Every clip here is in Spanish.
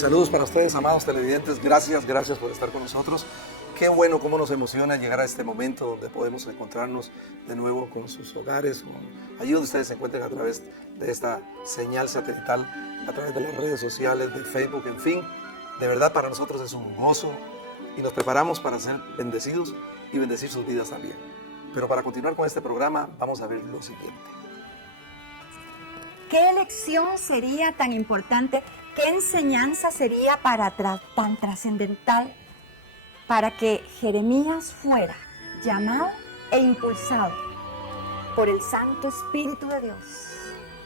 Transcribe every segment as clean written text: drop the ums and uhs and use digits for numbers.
Saludos para ustedes, amados televidentes. Gracias por estar con nosotros. Qué bueno, cómo nos emociona llegar a este momento donde podemos encontrarnos de nuevo con sus hogares, allí donde ustedes se encuentren a través de esta señal satelital, a través de las redes sociales, de Facebook, en fin. De verdad, para nosotros es un gozo y nos preparamos para ser bendecidos y bendecir sus vidas también. Pero para continuar con este programa, vamos a ver lo siguiente. ¿Qué lección sería tan importante? ¿Qué enseñanza sería tan trascendental para que Jeremías fuera llamado e impulsado por el Santo Espíritu de Dios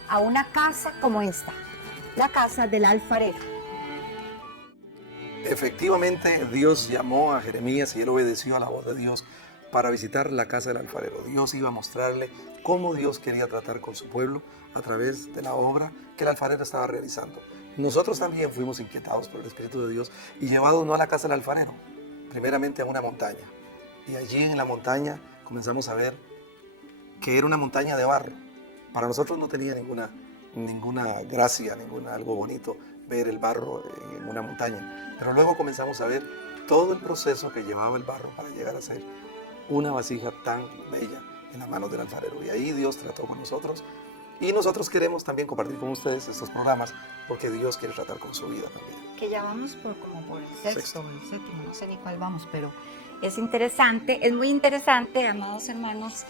a una casa como esta, la casa del alfarero? Efectivamente, Dios llamó a Jeremías y él obedeció a la voz de Dios para visitar la casa del alfarero. Dios iba a mostrarle cómo Dios quería tratar con su pueblo a través de la obra que el alfarero estaba realizando. Nosotros también fuimos inquietados por el Espíritu de Dios y llevados no a la casa del alfarero, primeramente a una montaña. Y allí en la montaña comenzamos a ver que era una montaña de barro. Para nosotros no tenía ninguna gracia, algo bonito ver el barro en una montaña. Pero luego comenzamos a ver todo el proceso que llevaba el barro para llegar a ser una vasija tan bella en las manos del alfarero. Y ahí Dios trató con nosotros. Y nosotros queremos también compartir con ustedes estos programas porque Dios quiere tratar con su vida también. Que ya vamos por el sexto o el séptimo, no sé ni cuál vamos, pero es interesante, es muy interesante, amados hermanos,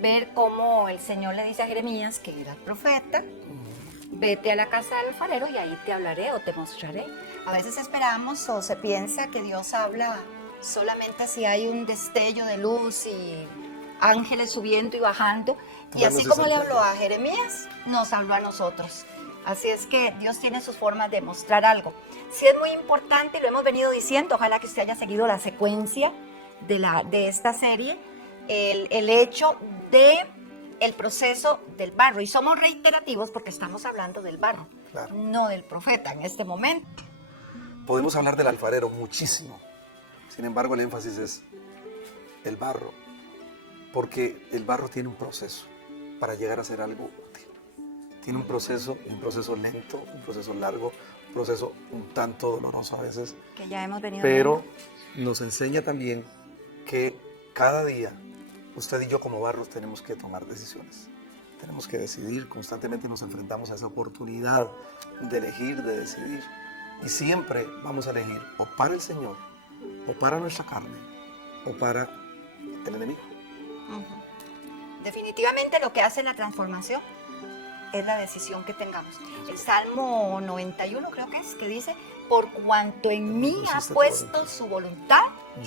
ver cómo el Señor le dice a Jeremías, que era el profeta, vete a la casa del alfarero y ahí te hablaré o te mostraré. A veces esperamos o se piensa que Dios habla solamente si hay un destello de luz y ángeles subiendo y bajando. Y así como le habló a Jeremías, nos habló a nosotros. Así es que Dios tiene sus formas de mostrar algo. Sí es muy importante, lo hemos venido diciendo, ojalá que usted haya seguido la secuencia de esta serie, el hecho del proceso del barro. Y somos reiterativos porque estamos hablando del barro, claro, no del profeta en este momento. Podemos hablar del alfarero muchísimo. Sin embargo, el énfasis es el barro, porque el barro tiene un proceso para llegar a ser algo útil. Tiene un proceso lento, un proceso largo, un proceso un tanto doloroso a veces. Que ya hemos venido pero viendo. Nos enseña también que cada día usted y yo como barros tenemos que tomar decisiones. Tenemos que decidir, constantemente nos enfrentamos a esa oportunidad de elegir, de decidir. Y siempre vamos a elegir o para el Señor, o para nuestra carne, o para el enemigo. Definitivamente lo que hace la transformación es la decisión que tengamos. El Salmo 91 creo que dice, por cuanto en mí ha puesto su voluntad,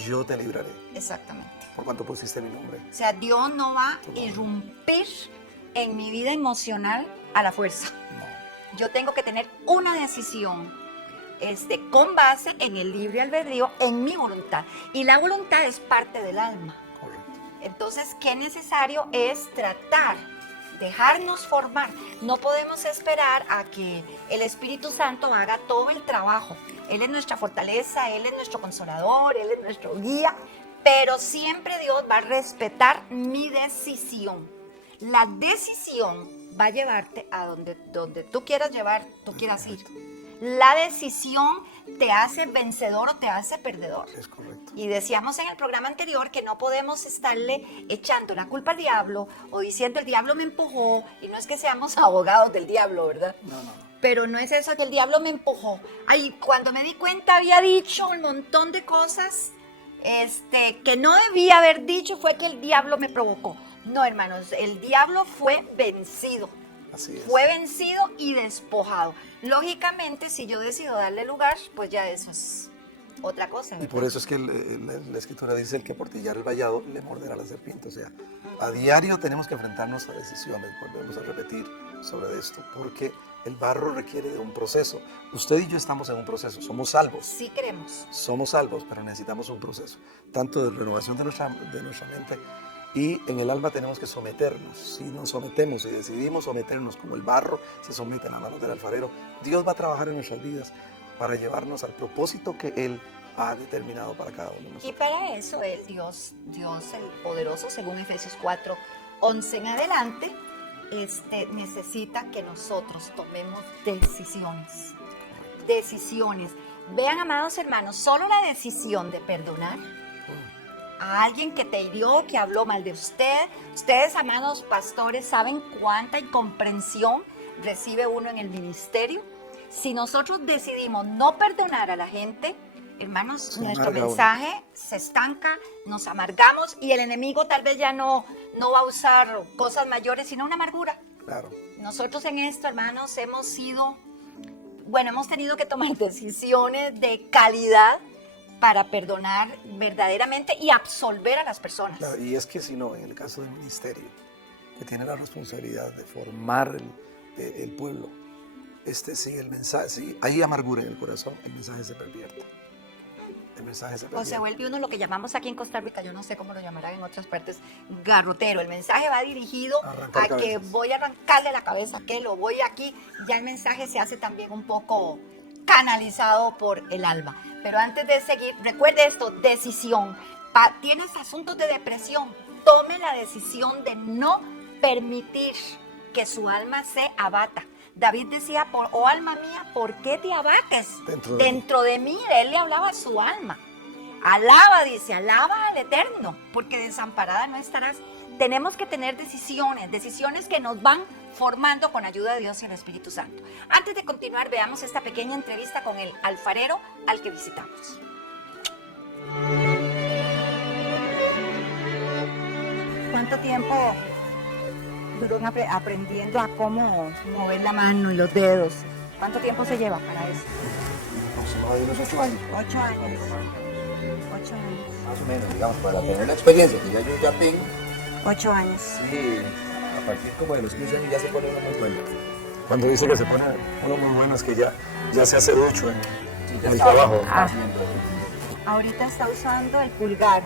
yo te libraré. Exactamente. Por cuanto pusiste mi nombre. O sea, Dios no va a irrumpir en mi vida emocional a la fuerza. No. Yo tengo que tener una decisión con base en el libre albedrío, en mi voluntad. Y la voluntad es parte del alma. Correcto. Entonces, qué necesario es tratar, dejarnos formar. No podemos esperar a que el Espíritu Santo haga todo el trabajo. Él es nuestra fortaleza, Él es nuestro consolador, Él es nuestro guía, pero siempre Dios va a respetar mi decisión. La decisión va a llevarte a donde tú quieras ir. La decisión te hace vencedor o te hace perdedor. Es correcto. Y decíamos en el programa anterior que no podemos estarle echando la culpa al diablo o diciendo el diablo me empujó, y no es que seamos abogados del diablo, ¿verdad? No. Pero no es eso, que el diablo me empujó. Ay, cuando me di cuenta había dicho un montón de cosas que no debía haber dicho, fue que el diablo me provocó. No, hermanos, el diablo fue vencido. Así es. Fue vencido y despojado. Lógicamente, si yo decido darle lugar, pues ya eso es otra cosa, ¿verdad? Y por eso es que la Escritura dice, el que portillar el vallado le morderá la serpiente. O sea, a diario tenemos que enfrentarnos a decisiones, volvemos a repetir sobre esto, porque el barro requiere de un proceso. Usted y yo estamos en un proceso, somos salvos. Sí queremos. Somos salvos, pero necesitamos un proceso, tanto de renovación de nuestra mente, y en el alma tenemos que someternos. Si nos sometemos y decidimos someternos como el barro se somete a las manos del alfarero, Dios va a trabajar en nuestras vidas para llevarnos al propósito que Él ha determinado para cada uno de nosotros. Y para eso el Dios el poderoso, según Efesios 4:11 en adelante, necesita que nosotros tomemos decisiones. decisiones. Vean, amados hermanos, solo la decisión de perdonar a alguien que te hirió, que habló mal de usted. Ustedes, amados pastores, saben cuánta incomprensión recibe uno en el ministerio. Si nosotros decidimos no perdonar a la gente, hermanos, nuestro mensaje se estanca, nos amargamos y el enemigo tal vez ya no va a usar cosas mayores, sino una amargura. Claro. Nosotros en esto, hermanos, hemos tenido que tomar decisiones de calidad para perdonar verdaderamente y absolver a las personas. Claro, y es que si no, en el caso del ministerio, que tiene la responsabilidad de formar el pueblo, si el mensaje, si hay amargura en el corazón, el mensaje se pervierte. El mensaje se pervierte. O se vuelve uno lo que llamamos aquí en Costa Rica, yo no sé cómo lo llamarán en otras partes, garrotero. El mensaje va dirigido a que voy a arrancarle la cabeza, que lo voy aquí. Ya el mensaje se hace también un poco canalizado por el alma. Pero antes de seguir, recuerde esto, decisión. Tienes asuntos de depresión, tome la decisión de no permitir que su alma se abata. David decía, oh alma mía, ¿por qué te abates dentro de mí? Él le hablaba a su alma. Alaba, dice, alaba al Eterno, porque desamparada no estarás. Tenemos que tener decisiones que nos van formando con ayuda de Dios y el Espíritu Santo. Antes de continuar, veamos esta pequeña entrevista con el alfarero al que visitamos. ¿Cuánto tiempo duró aprendiendo a cómo mover la mano y los dedos? ¿Cuánto tiempo se lleva para eso? Aproximadamente unos 8 años. 8 años. 8 años. Más o menos, digamos, para tener la experiencia que yo ya tengo. 8 años. Sí, a partir como de los 15 años ya se pone uno muy bueno. Cuando dice que se pone uno muy bueno es que ya se hace mucho en el está trabajo. Ahorita está usando el pulgar.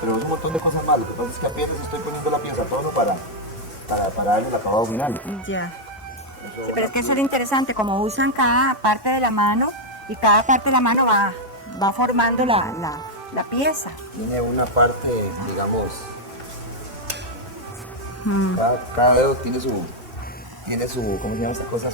Pero es un montón de cosas más. Lo que pasa es que apenas estoy poniendo la pieza a tono para darle el acabado final. Ya. Sí, pero es que eso es lo interesante, como usan cada parte de la mano y cada parte de la mano va formando la pieza. Tiene una parte, digamos, cada dedo tiene su, ¿cómo se llama esta cosa?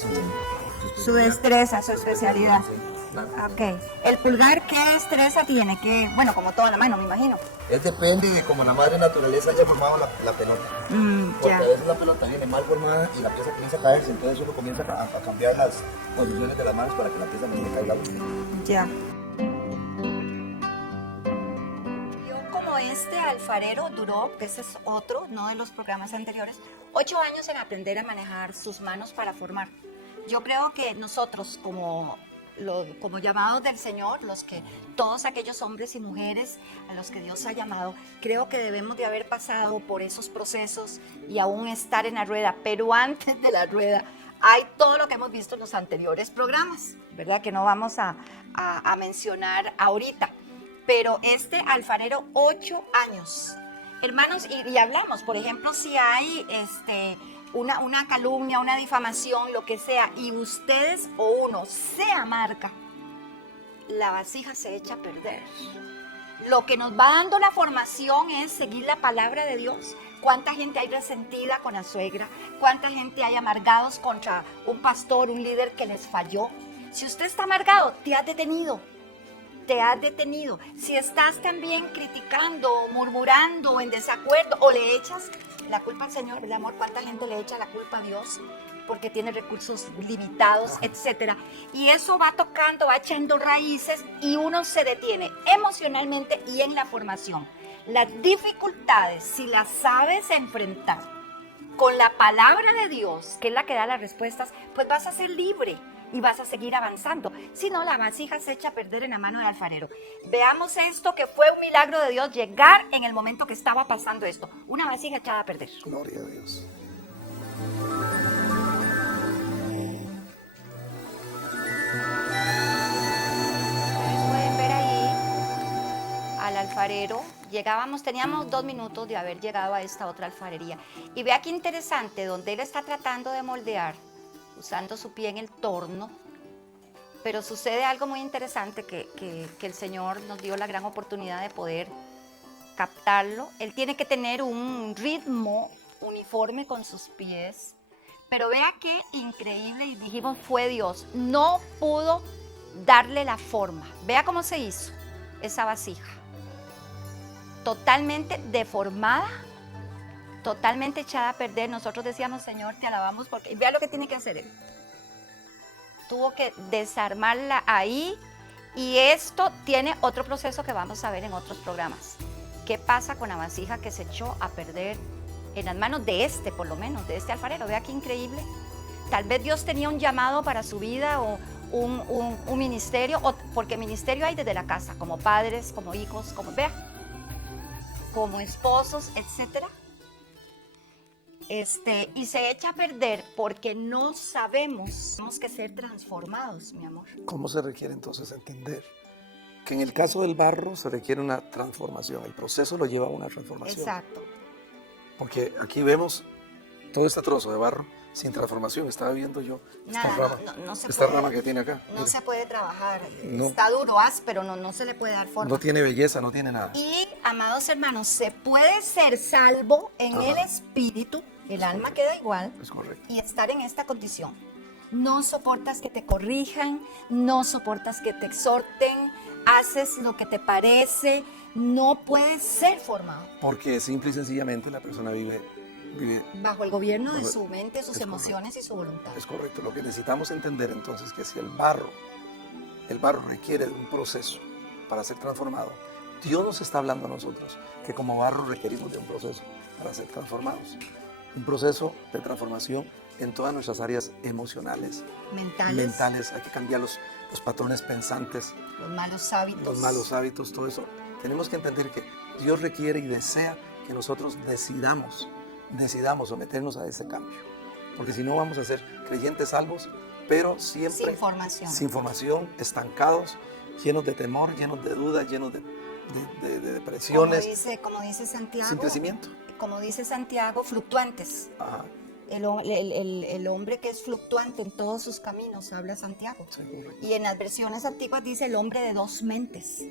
Su destreza, su especialidad. Sí, claro. Ok. ¿El pulgar qué destreza tiene? Bueno, como toda la mano, me imagino. Es depende de cómo la madre naturaleza haya formado la pelota. Porque Ya. a veces la pelota viene mal formada y la pieza comienza a caerse, entonces uno comienza a cambiar las posiciones de las manos para que la pieza no se caiga. Ya. Como este alfarero duró, que ese es otro, no de los programas anteriores, 8 años en aprender a manejar sus manos para formar. Yo creo que nosotros como llamados del Señor, todos aquellos hombres y mujeres a los que Dios ha llamado, creo que debemos de haber pasado por esos procesos y aún estar en la rueda, pero antes de la rueda hay todo lo que hemos visto en los anteriores programas, ¿verdad? Que no vamos a mencionar ahorita. Pero este alfarero, 8 años. Hermanos, y hablamos, por ejemplo, si hay una calumnia, una difamación, lo que sea, y ustedes o uno se amarga, la vasija se echa a perder. Lo que nos va dando la formación es seguir la palabra de Dios. ¿Cuánta gente hay resentida con la suegra? ¿Cuánta gente hay amargados contra un pastor, un líder que les falló? Si usted está amargado, te has detenido. Si estás también criticando, murmurando, en desacuerdo, o le echas la culpa al Señor, ¿verdad, amor? ¿Cuánta gente le echa la culpa a Dios? Porque tiene recursos limitados, etcétera. Y eso va tocando, va echando raíces y uno se detiene emocionalmente y en la formación. Las dificultades, si las sabes enfrentar con la palabra de Dios, que es la que da las respuestas, pues vas a ser libre y vas a seguir avanzando. Si no, la vasija se echa a perder en la mano del alfarero. Veamos esto, que fue un milagro de Dios llegar en el momento que estaba pasando esto. Una vasija echada a perder. Gloria a Dios. Ustedes pueden ver ahí al alfarero. Teníamos 2 minutos de haber llegado a esta otra alfarería. Y vea qué interesante, donde él está tratando de moldear, usando su pie en el torno, pero sucede algo muy interesante que el Señor nos dio la gran oportunidad de poder captarlo. Él tiene que tener un ritmo uniforme con sus pies, Pero vea qué increíble, y dijimos fue Dios. No pudo darle la forma. Vea cómo se hizo esa vasija. Totalmente deformada, totalmente echada a perder. Nosotros decíamos, Señor, te alabamos porque... Y vea lo que tiene que hacer él. Tuvo que desarmarla ahí, y esto tiene otro proceso que vamos a ver en otros programas. ¿Qué pasa con la vasija que se echó a perder en las manos de este, por lo menos, de este alfarero? Vea qué increíble. Tal vez Dios tenía un llamado para su vida o un ministerio, porque ministerio hay desde la casa, como padres, como hijos, como, vea, como esposos, etcétera. Y se echa a perder porque no sabemos. Tenemos que ser transformados, mi amor. ¿Cómo se requiere entonces entender que en el caso del barro se requiere una transformación? El proceso lo lleva a una transformación. Exacto. Porque aquí vemos todo este trozo de barro sin transformación. Estaba viendo yo esta Nada, rama, no se esta puede, rama que tiene acá. No Mira, se puede trabajar. No. Está duro, áspero, no se le puede dar forma. no tiene belleza, no tiene nada. Y, amados hermanos, se puede ser salvo en Ajá. el espíritu, el alma queda igual, Es correcto. y estar en esta condición. No soportas que te corrijan, no soportas que te exhorten, haces lo que te parece, no puedes ser formado. Porque simple y sencillamente la persona vive Bajo el gobierno de Bajo- su mente, sus es emociones y su voluntad. Es correcto. Lo que necesitamos entender entonces es que si el barro requiere de un proceso para ser transformado, Dios nos está hablando a nosotros que como barro requerimos de un proceso para ser transformados. Un proceso de transformación en todas nuestras áreas emocionales, Mentales, hay que cambiar los patrones pensantes, los malos hábitos. los malos hábitos, todo eso. Tenemos que entender que Dios requiere y desea que nosotros decidamos someternos a ese cambio. Porque si no vamos a ser creyentes salvos, pero siempre Sin formación. estancados, llenos de temor, llenos de dudas, llenos de depresiones, Como dice Santiago, sin crecimiento. como dice Santiago, fluctuantes. Ajá, El hombre que es fluctuante en todos sus caminos, habla Santiago. sí, correcto. Y en las versiones antiguas dice el hombre de dos mentes.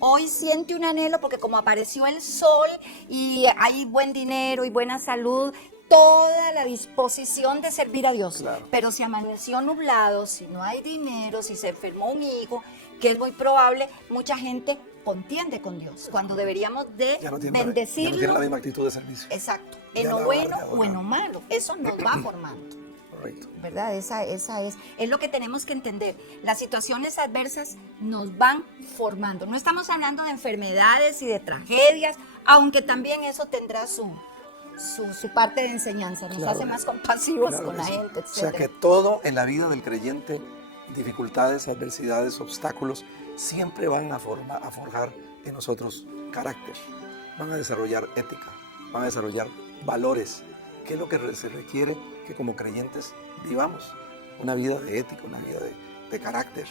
Hoy siente un anhelo porque como apareció el sol y hay buen dinero y buena salud, toda la disposición de servir a Dios. Claro. Pero si amaneció nublado, si no hay dinero, si se enfermó un hijo, que es muy probable, mucha gente contiende con Dios, cuando deberíamos de Ya no tiene la bendecirlo. misma actitud de servicio. Exacto, Ya en lo la bueno guardia, o en lo malo. Eso nos va formando, Correcto. ¿verdad? Esa es lo que tenemos que entender. Las situaciones adversas nos van formando. No estamos hablando de enfermedades y de tragedias, aunque también eso tendrá su parte de enseñanza. Nos Claro. hace más compasivos Claro con que la sí. gente, O sea etc. que todo en la vida del creyente, dificultades, adversidades, obstáculos, siempre van a forjar en nosotros carácter, van a desarrollar ética, van a desarrollar valores, que es lo que se requiere que como creyentes vivamos una vida de ética, una vida de carácter,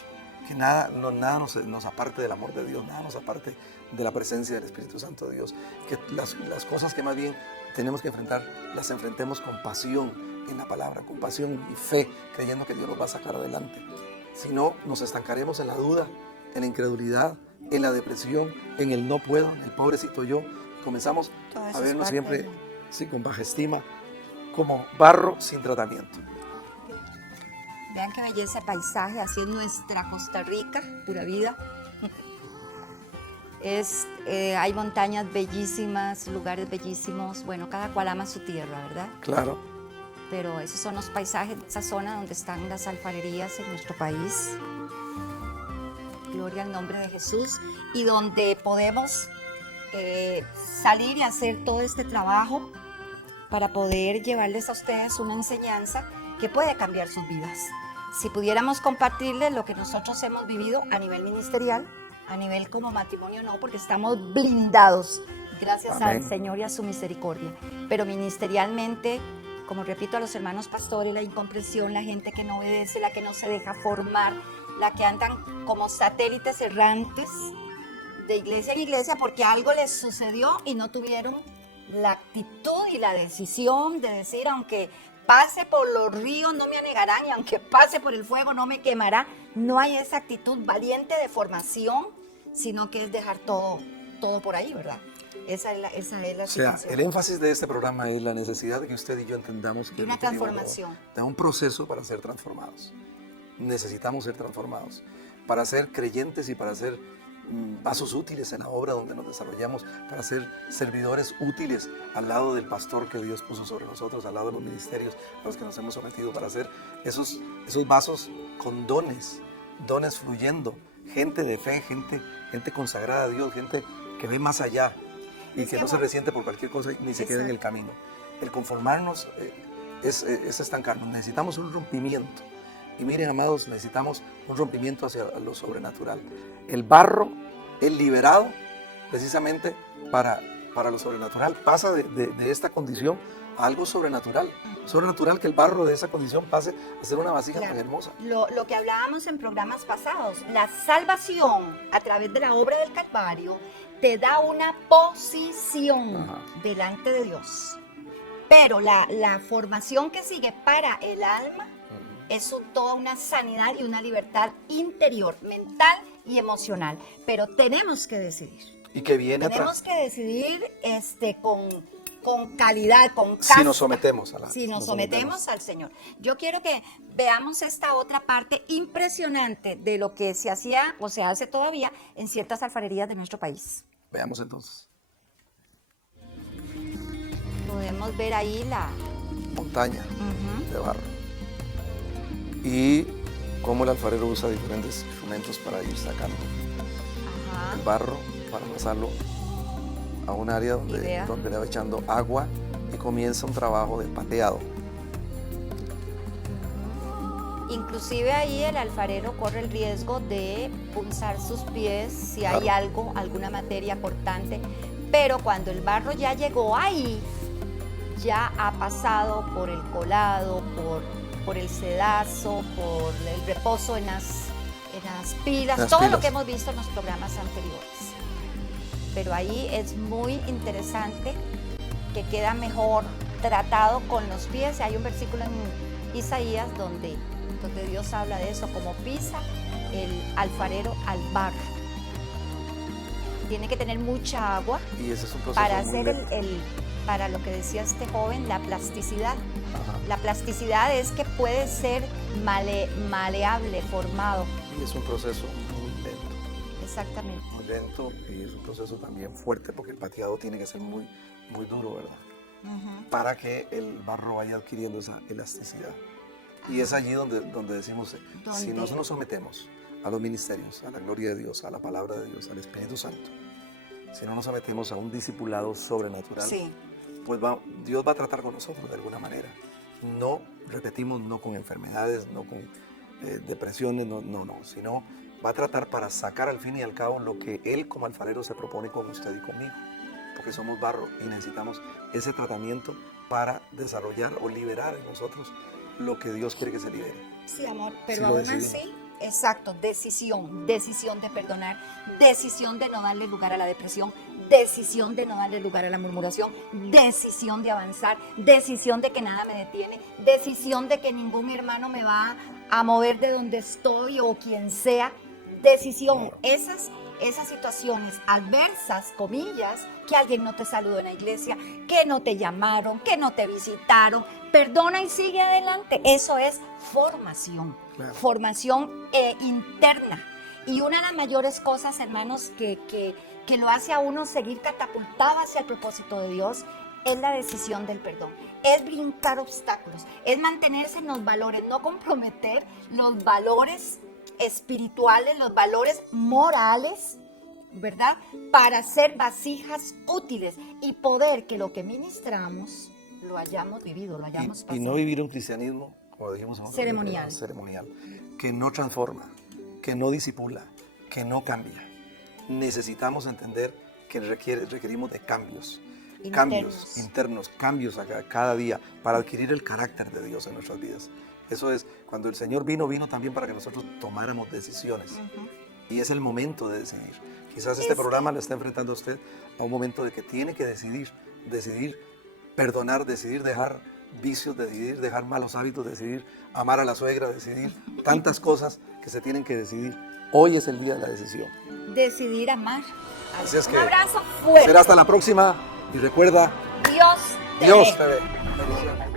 que nada nos aparte del amor de Dios, nada nos aparte de la presencia del Espíritu Santo de Dios, que las cosas que más bien tenemos que enfrentar, las enfrentemos con pasión en la palabra, con pasión y fe, creyendo que Dios nos va a sacar adelante. Si no, nos estancaremos en la duda, en la incredulidad, en la depresión, en el no puedo, en el pobrecito yo. Comenzamos Todo eso a es vernos parte siempre de- sí, con baja estima, como barro sin tratamiento. Vean qué belleza de paisaje, así es nuestra Costa Rica, pura vida. Hay montañas bellísimas, lugares bellísimos, bueno, cada cual ama su tierra, ¿verdad? Claro, Pero esos son los paisajes de esa zona donde están las alfarerías en nuestro país. Gloria al nombre de Jesús. Y donde podemos salir y hacer todo este trabajo para poder llevarles a ustedes una enseñanza que puede cambiar sus vidas. Si pudiéramos compartirles lo que nosotros hemos vivido a nivel ministerial, a nivel como matrimonio no, porque estamos blindados gracias Amén. al Señor y a su misericordia. Pero ministerialmente, como repito a los hermanos pastores, la incomprensión, la gente que no obedece, la que no se deja formar, la que andan como satélites errantes de iglesia en iglesia porque algo les sucedió y no tuvieron la actitud y la decisión de decir, aunque pase por los ríos no me anegarán y aunque pase por el fuego no me quemará. No hay esa actitud valiente de formación, sino que es dejar todo por ahí, ¿verdad? Esa es la O sea, situación. el énfasis de este programa es la necesidad de que usted y yo entendamos que De una requerimos transformación. de un proceso para ser transformados. Necesitamos ser transformados para ser creyentes y para ser vasos útiles en la obra donde nos desarrollamos, para ser servidores útiles al lado del pastor que Dios puso sobre nosotros, al lado de los ministerios a los que nos hemos sometido, para ser esos vasos con dones fluyendo, gente de fe, gente consagrada a Dios, gente que ve más allá y que no se resiente por cualquier cosa ni se queda en el camino. El conformarnos es estancarnos. Necesitamos un rompimiento. Y miren, amados, necesitamos un rompimiento hacia lo sobrenatural. El barro, el liberado, precisamente para lo sobrenatural, pasa de esta condición a algo sobrenatural. Sobrenatural que el barro de esa condición pase a ser una vasija tan hermosa. Lo que hablábamos en programas pasados, la salvación a través de la obra del Calvario te da una posición delante de Dios. Pero la formación que sigue para el alma es toda una sanidad y una libertad interior, mental y emocional. Pero tenemos que decidir. Y que viene Tenemos que decidir con calidad, con casta. Si nos sometemos nos sometemos al Señor. Yo quiero que veamos esta otra parte impresionante de lo que se hacía o se hace todavía en ciertas alfarerías de nuestro país. Veamos entonces. Podemos ver ahí la montaña de barro. Y cómo el alfarero usa diferentes instrumentos para ir sacando el barro, para pasarlo a un área donde le va echando agua y comienza un trabajo de pateado. Inclusive ahí el alfarero corre el riesgo de punzar sus pies si hay algo, alguna materia cortante, pero cuando el barro ya llegó ahí, ya ha pasado por el colado, por el sedazo, por el reposo en las pilas, todo lo que hemos visto en los programas anteriores. Pero ahí es muy interesante que queda mejor tratado con los pies. Hay un versículo en Isaías donde Dios habla de eso, como pisa el alfarero al barro. Tiene que tener mucha agua y ese es un proceso para muy hacer para lo que decía este joven, la plasticidad. La plasticidad es que puede ser maleable, formado. Y es un proceso muy lento. Exactamente. Muy lento y es un proceso también fuerte porque el pateado tiene que ser muy, muy duro, ¿verdad? Para que el barro vaya adquiriendo esa elasticidad. Y es allí donde decimos, si nosotros nos sometemos a los ministerios, a la gloria de Dios, a la palabra de Dios, al Espíritu Santo, si no nos sometemos a un discipulado sobrenatural, pues Dios va a tratar con nosotros de alguna manera. No, repetimos, no con enfermedades, no con depresiones, no, sino va a tratar para sacar al fin y al cabo lo que Él como alfarero se propone con usted y conmigo, porque somos barro y necesitamos ese tratamiento para desarrollar o liberar en nosotros lo que Dios quiere que se libere. Sí, amor, pero aún así, exacto, decisión de perdonar, decisión de no darle lugar a la depresión, decisión de no darle lugar a la murmuración, decisión de avanzar, decisión de que nada me detiene, decisión de que ningún hermano me va a mover de donde estoy o quien sea, decisión, esas situaciones adversas, comillas, que alguien no te saludó en la iglesia, que no te llamaron, que no te visitaron, perdona y sigue adelante. Eso es formación, formación interna. Y una de las mayores cosas, hermanos, que lo hace a uno seguir catapultado hacia el propósito de Dios, es la decisión del perdón. Es brincar obstáculos, es mantenerse en los valores, no comprometer los valores espirituales, los valores morales, ¿verdad? Para ser vasijas útiles y poder que lo que ministramos lo hayamos vivido, lo hayamos pasado. Y no vivir un cristianismo, como dijimos en ceremonial, que no transforma, que no disipula, que no cambia. Necesitamos entender que requerimos de cambios internos, cambios cada día para adquirir el carácter de Dios en nuestras vidas. Eso es, cuando el Señor vino también para que nosotros tomáramos decisiones. Y es el momento de decidir. Quizás este programa le está enfrentando a usted a un momento de que tiene que decidir perdonar, decidir dejar vicios, decidir dejar malos hábitos, decidir amar a la suegra, decidir tantas cosas que se tienen que decidir. Hoy es el día de la decisión. Decidir amar. Así es Un que abrazo fuerte. será hasta la próxima y recuerda, Dios te Dios ve. te ve. Bendiciones.